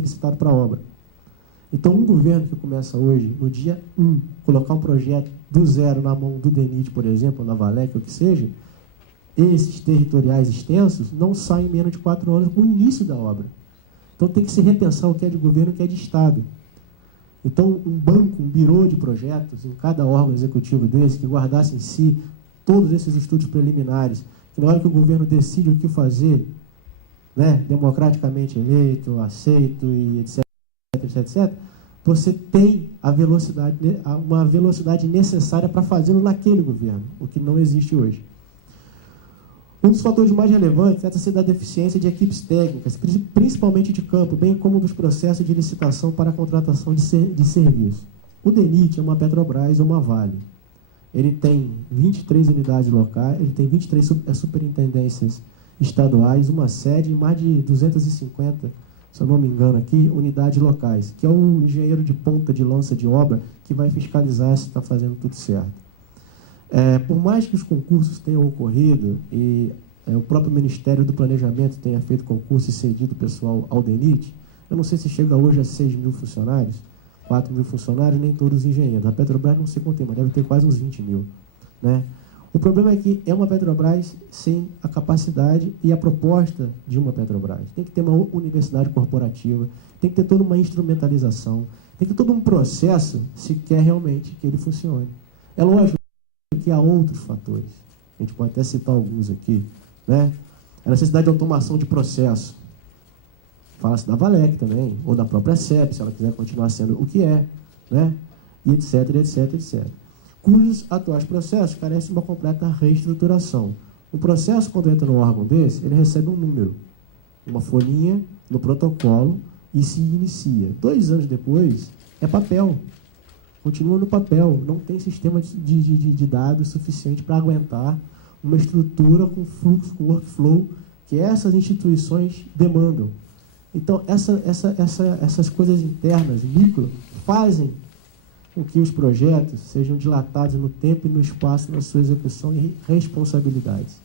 licitado para a obra. Então, um governo que começa hoje, no dia 1, colocar um projeto do zero na mão do DENIT, por exemplo, ou da Valec, ou o que seja, esses territoriais extensos não saem em menos de 4 anos com o início da obra. Então, tem que se repensar o que é de governo e o que é de Estado. Então, um banco, um birô de projetos, em cada órgão executivo desse, que guardasse em si todos esses estudos preliminares, que na hora que o governo decide o que fazer, né, democraticamente eleito, aceito, e etc., etc., você tem uma velocidade necessária para fazê-lo naquele governo, o que não existe hoje. Um dos fatores mais relevantes trata-se da deficiência de equipes técnicas, principalmente de campo, bem como dos processos de licitação para a contratação de serviço. O DENIT é uma Petrobras ou uma Vale. Ele tem 23 unidades locais, ele tem 23 superintendências estaduais, uma sede e mais de 250, se eu não me engano aqui, unidades locais, que é o engenheiro de ponta de lança de obra que vai fiscalizar se está fazendo tudo certo. Por mais que os concursos tenham ocorrido e o próprio Ministério do Planejamento tenha feito concurso e cedido o pessoal ao DENIT, eu não sei se chega hoje a 6 mil funcionários, 4 mil funcionários, nem todos os engenheiros. A Petrobras não sei quanto tem, mas deve ter quase uns 20 mil. Né? O problema é que é uma Petrobras sem a capacidade e a proposta de uma Petrobras. Tem que ter uma universidade corporativa, tem que ter toda uma instrumentalização, tem que ter todo um processo se quer realmente que ele funcione. É lógico que há outros fatores. A gente pode até citar alguns aqui. Né? A necessidade de automação de processo. Fala-se da Valec também, ou da própria CEP, se ela quiser continuar sendo o que é, né? E etc, etc, etc. Cujos atuais processos carecem de uma completa reestruturação. O processo, quando entra num órgão desse, ele recebe um número, uma folhinha no protocolo e se inicia. 2 anos depois, é papel. Continua no papel. Não tem sistema de dados suficiente para aguentar uma estrutura com fluxo, com workflow que essas instituições demandam. Então, essas coisas internas, micro, fazem com que os projetos sejam dilatados no tempo e no espaço, na sua execução e responsabilidades.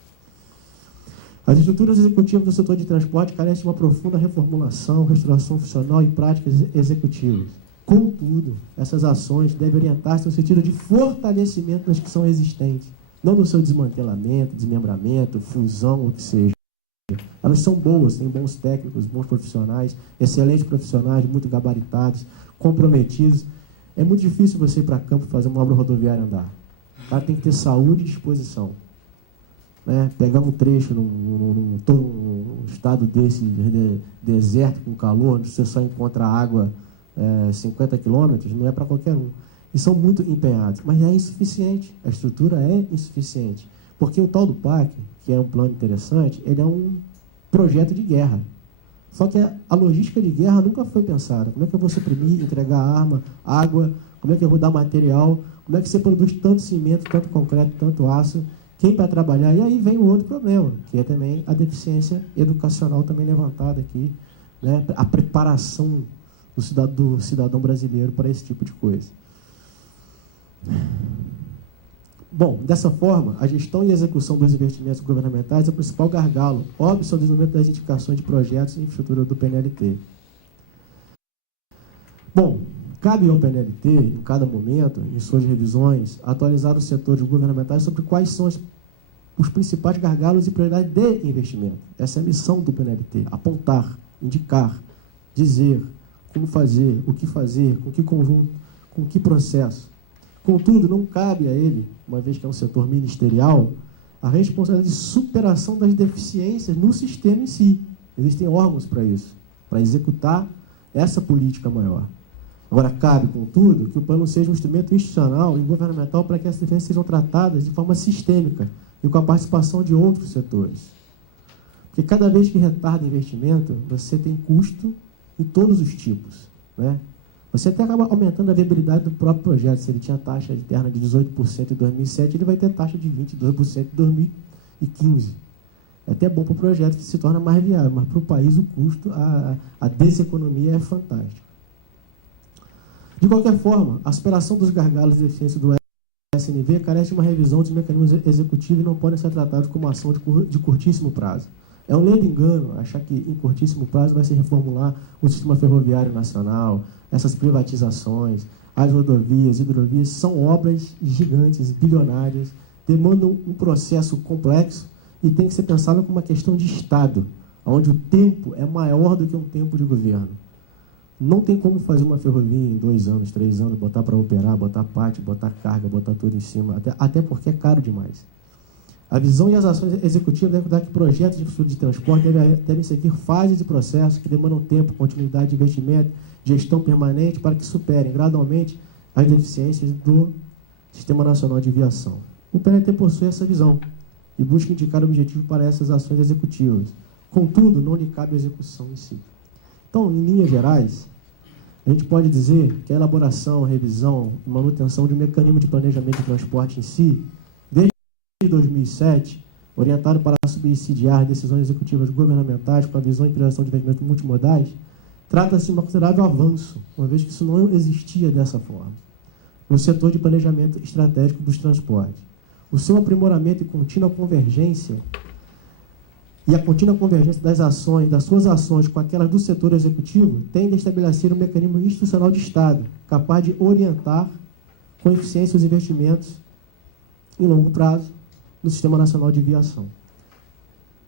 As estruturas executivas do setor de transporte carecem de uma profunda reformulação, restauração funcional e práticas executivas. Contudo, essas ações devem orientar-se no sentido de fortalecimento das que são existentes, não no seu desmantelamento, desmembramento, fusão, o que seja. Elas são boas, têm bons técnicos, bons profissionais, excelentes profissionais, muito gabaritados, comprometidos. É muito difícil você ir para campo fazer uma obra rodoviária andar. O cara tem que ter saúde e disposição. Né? Pegar um trecho num estado desse, deserto, com calor, onde você só encontra água 50 quilômetros, não é para qualquer um. E são muito empenhados. Mas é insuficiente. A estrutura é insuficiente. Porque o tal do PAC, que é um plano interessante, ele é um projeto de guerra. Só que a logística de guerra nunca foi pensada. Como é que eu vou suprimir, entregar arma, água, como é que eu vou dar material, como é que você produz tanto cimento, tanto concreto, tanto aço, quem para trabalhar? E aí vem o outro problema, que é também a deficiência educacional também levantada aqui, né? A preparação do cidadão brasileiro para esse tipo de coisa. Bom, dessa forma, a gestão e execução dos investimentos governamentais é o principal gargalo, óbvio, sobre o desenvolvimento das indicações de projetos e infraestrutura do PNLT. Bom, cabe ao PNLT, em cada momento, em suas revisões, atualizar os setores governamentais sobre quais são os principais gargalos e prioridades de investimento. Essa é a missão do PNLT, apontar, indicar, dizer como fazer, o que fazer, com que conjunto, com que processo. Contudo, não cabe a ele, uma vez que é um setor ministerial, a responsabilidade de superação das deficiências no sistema em si. Existem órgãos para isso, para executar essa política maior. Agora, cabe, contudo, que o plano seja um instrumento institucional e governamental para que essas deficiências sejam tratadas de forma sistêmica e com a participação de outros setores. Porque cada vez que retarda investimento, você tem custo em todos os tipos, né? Você até acaba aumentando a viabilidade do próprio projeto. Se ele tinha taxa interna de 18% em 2007, ele vai ter taxa de 22% em 2015. É até bom para o projeto, que se torna mais viável, mas para o país o custo, a deseconomia é fantástica. De qualquer forma, a superação dos gargalos de eficiência do SNV carece de uma revisão dos mecanismos executivos e não podem ser tratados como ação de curtíssimo prazo. É um ledo engano achar que em curtíssimo prazo vai se reformular o sistema ferroviário nacional, essas privatizações, as rodovias, hidrovias, são obras gigantes, bilionárias, demandam um processo complexo e tem que ser pensado como uma questão de Estado, onde o tempo é maior do que um tempo de governo. Não tem como fazer uma ferrovia em 2 anos, 3 anos, botar para operar, botar parte, botar carga, botar tudo em cima, até porque é caro demais. A visão e as ações executivas devem dar que projetos de infraestrutura de transporte devem seguir fases e processos que demandam tempo, continuidade de investimento, gestão permanente, para que superem gradualmente as deficiências do Sistema Nacional de Viação. O PNT possui essa visão e busca indicar objetivo para essas ações executivas. Contudo, não lhe cabe a execução em si. Então, em linhas gerais, a gente pode dizer que a elaboração, revisão e manutenção de um mecanismo de planejamento de transporte em si, desde 2007, orientado para subsidiar decisões executivas governamentais com a visão e priorização de investimentos multimodais, trata-se de um considerável avanço, uma vez que isso não existia dessa forma, no setor de planejamento estratégico dos transportes. O seu aprimoramento e contínua convergência e a contínua convergência das suas ações com aquelas do setor executivo tende a estabelecer um mecanismo institucional de Estado, capaz de orientar com eficiência os investimentos em longo prazo no Sistema Nacional de Viação.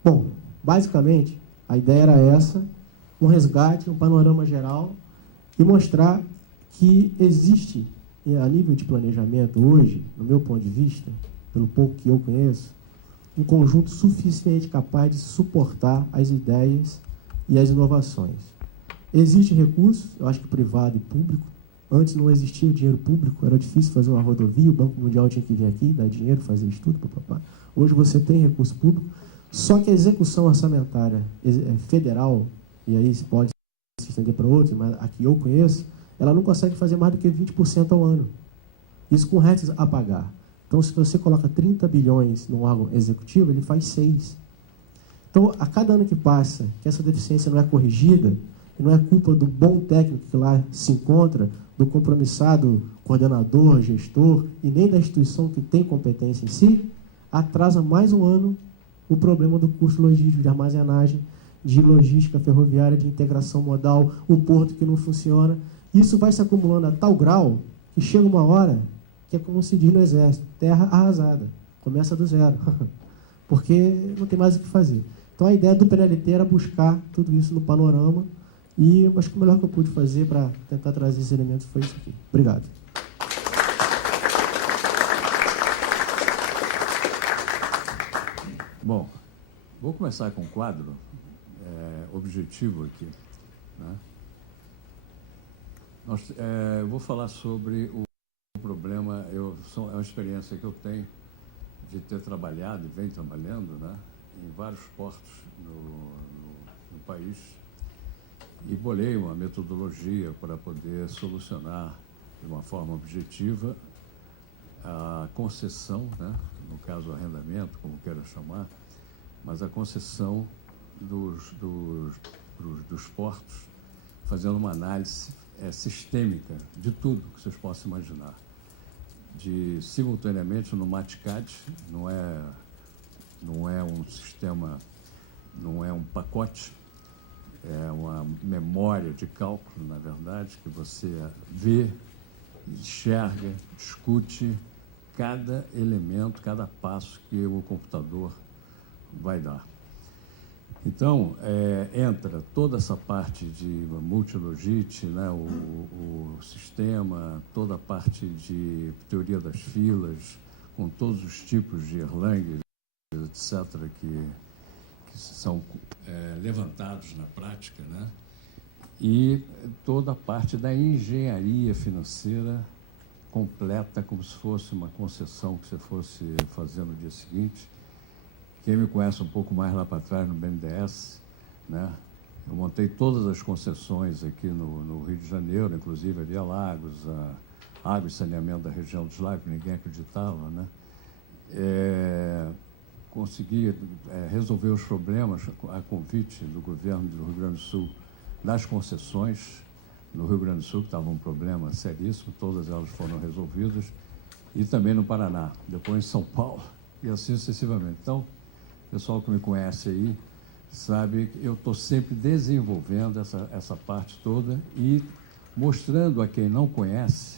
Bom, basicamente, a ideia era essa, um resgate, um panorama geral e mostrar que existe, a nível de planejamento hoje, no meu ponto de vista, pelo pouco que eu conheço, um conjunto suficientemente capaz de suportar as ideias e as inovações. Existe recurso, eu acho que privado e público. Antes não existia dinheiro público, era difícil fazer uma rodovia, o Banco Mundial tinha que vir aqui, dar dinheiro, fazer estudo, papapá. Hoje você tem recurso público, só que a execução orçamentária federal, e aí pode se estender para outros, mas a que eu conheço, ela não consegue fazer mais do que 20% ao ano. Isso com restos a pagar. Então, se você coloca 30 bilhões no órgão executivo, ele faz 6. Então, a cada ano que passa, que essa deficiência não é corrigida, e não é culpa do bom técnico que lá se encontra, do compromissado coordenador, gestor, e nem da instituição que tem competência em si, atrasa mais um ano o problema do custo logístico, de armazenagem, de logística ferroviária, de integração modal, o porto que não funciona. Isso vai se acumulando a tal grau que chega uma hora que é como se diz no Exército, terra arrasada, começa do zero, porque não tem mais o que fazer. Então, a ideia do PNLT era buscar tudo isso no panorama, e acho que o melhor que eu pude fazer para tentar trazer esses elementos foi isso aqui. Obrigado. Bom, vou começar com um quadro objetivo aqui, né? Eu vou falar sobre o problema, é uma experiência que eu tenho de ter trabalhado, e venho trabalhando, né, em vários portos no país, e bolei uma metodologia para poder solucionar de uma forma objetiva a concessão, né, no caso o arrendamento, como queira chamar, mas a concessão dos portos, fazendo uma análise sistêmica de tudo que vocês possam imaginar. Simultaneamente no MATCAD, não é um sistema, não é um pacote, é uma memória de cálculo, na verdade, que você vê, enxerga, discute cada elemento, cada passo que o computador vai dar. Então, entra toda essa parte de multilogit, né, o sistema, toda a parte de teoria das filas, com todos os tipos de Erlang, etc., que são levantados na prática, né, e toda a parte da engenharia financeira completa, como se fosse uma concessão que você fosse fazer no dia seguinte. Quem me conhece um pouco mais lá para trás, no BNDES, né? Eu montei todas as concessões aqui no Rio de Janeiro, inclusive a Via Lagos, a água e saneamento da região dos lagos, ninguém acreditava, né? Consegui resolver os problemas a convite do governo do Rio Grande do Sul das concessões no Rio Grande do Sul, que estava um problema seríssimo, todas elas foram resolvidas, e também no Paraná, depois em São Paulo, e assim sucessivamente. Então, o pessoal que me conhece aí sabe, eu estou sempre desenvolvendo essa parte toda e mostrando a quem não conhece,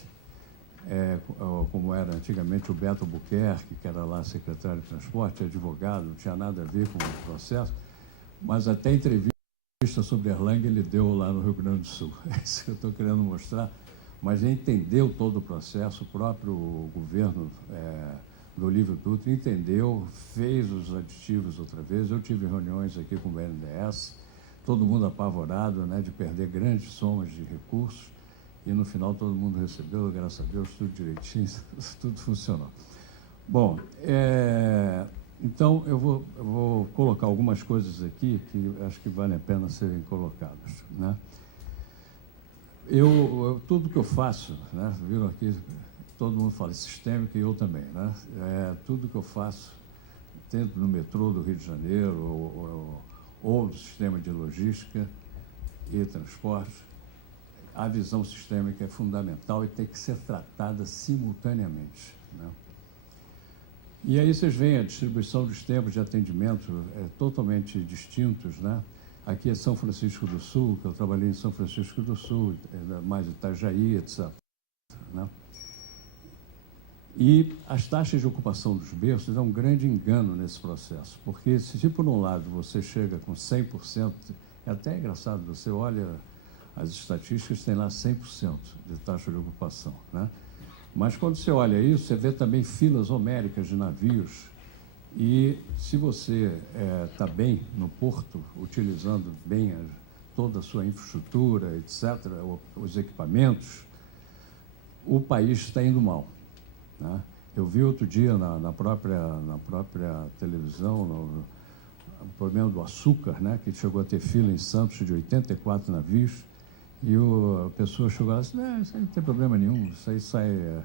como era antigamente o Beto Buquerque, que era lá secretário de transporte, advogado, não tinha nada a ver com o processo, mas até entrevista sobre Erlang ele deu lá no Rio Grande do Sul. É isso que eu estou querendo mostrar. Mas ele entendeu todo o processo, o próprio governo do Olívio Dutra entendeu, fez os aditivos outra vez. Eu tive reuniões aqui com o BNDES, todo mundo apavorado, né, de perder grandes somas de recursos, e no final todo mundo recebeu, graças a Deus, tudo direitinho, tudo funcionou. Bom, então eu vou colocar algumas coisas aqui que acho que vale a pena serem colocadas, né? Tudo que eu faço, né, viram aqui, todo mundo fala sistêmica e eu também, né? Tudo que eu faço, tanto no metrô do Rio de Janeiro ou do sistema de logística e transporte, a visão sistêmica é fundamental e tem que ser tratada simultaneamente, né? E aí vocês veem a distribuição dos tempos de atendimento totalmente distintos, né? Aqui é São Francisco do Sul, que eu trabalhei em São Francisco do Sul, mais Itajaí, etc., né? E as taxas de ocupação dos berços é um grande engano nesse processo, porque se por um lado você chega com 100%, é até engraçado, você olha as estatísticas, tem lá 100% de taxa de ocupação, né? Mas quando você olha isso, você vê também filas homéricas de navios. E se você está bem no porto, utilizando bem toda a sua infraestrutura, etc., os equipamentos, o país está indo mal, né? Eu vi outro dia na própria televisão o problema do açúcar, né, que chegou a ter fila em Santos de 84 navios, e a pessoa chegou lá e disse, não, isso aí não tem problema nenhum, isso aí sai,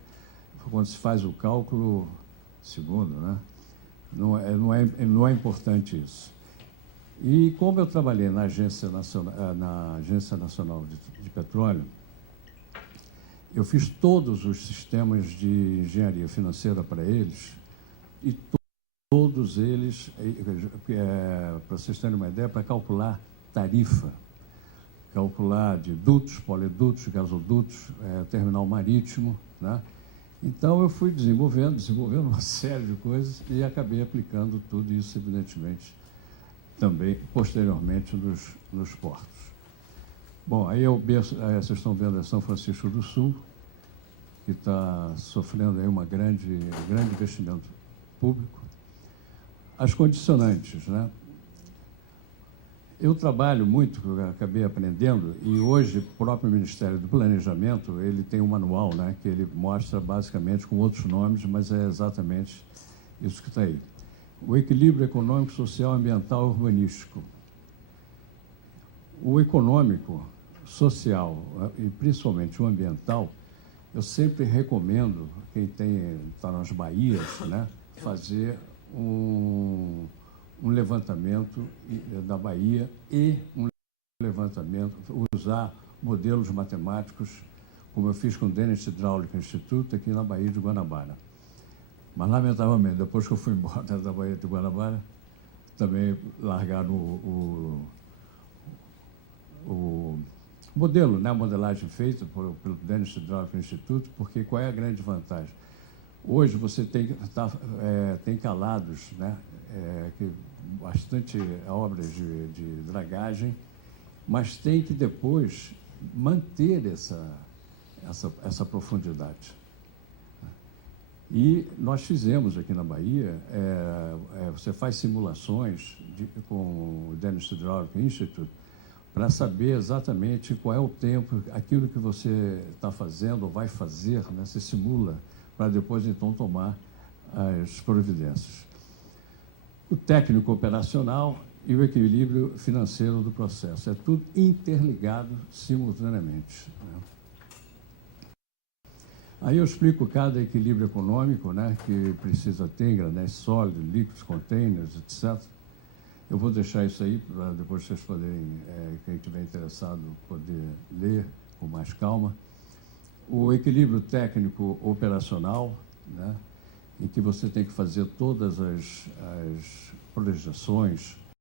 quando se faz o cálculo, segundo, né? Não é importante isso. E como eu trabalhei na Agência Nacional de Petróleo, eu fiz todos os sistemas de engenharia financeira para eles, e todos eles, para vocês terem uma ideia, para calcular tarifa, calcular de dutos, polidutos, gasodutos, terminal marítimo, né? Então, eu fui desenvolvendo uma série de coisas e acabei aplicando tudo isso, evidentemente, também, posteriormente, nos portos. Bom, aí vocês estão vendo a São Francisco do Sul, que está sofrendo aí um grande investimento público. As condicionantes, né? Eu trabalho muito, que eu acabei aprendendo, e hoje o próprio Ministério do Planejamento, ele tem um manual, né, que ele mostra basicamente com outros nomes, mas é exatamente isso que está aí. O equilíbrio econômico, social, ambiental e urbanístico. O econômico, social e principalmente o ambiental, eu sempre recomendo, quem está nas Bahias, né, fazer um levantamento da Bahia e um levantamento, usar modelos matemáticos, como eu fiz com o Dennis Hydraulic Institute aqui na Baía de Guanabara. Mas, lamentavelmente, depois que eu fui embora da Baía de Guanabara, também largaram o modelo, né, a modelagem feita pelo Dennis Hydraulic Institute, porque qual é a grande vantagem? Hoje você tem calados, né, bastante obras de dragagem, mas tem que depois manter essa profundidade. E nós fizemos aqui na Bahia, você faz simulações com o Dennis Hydraulic Institute para saber exatamente qual é o tempo, aquilo que você está fazendo ou vai fazer, né, se simula, para depois, então, tomar as providências. O técnico operacional e o equilíbrio financeiro do processo. É tudo interligado simultaneamente, né? Aí eu explico cada equilíbrio econômico, né, que precisa ter, granés sólidos, líquidos, containers, etc. Eu vou deixar isso aí para depois vocês poderem, quem estiver interessado, poder ler com mais calma. O equilíbrio técnico operacional, né, em que você tem que fazer todas as projeções,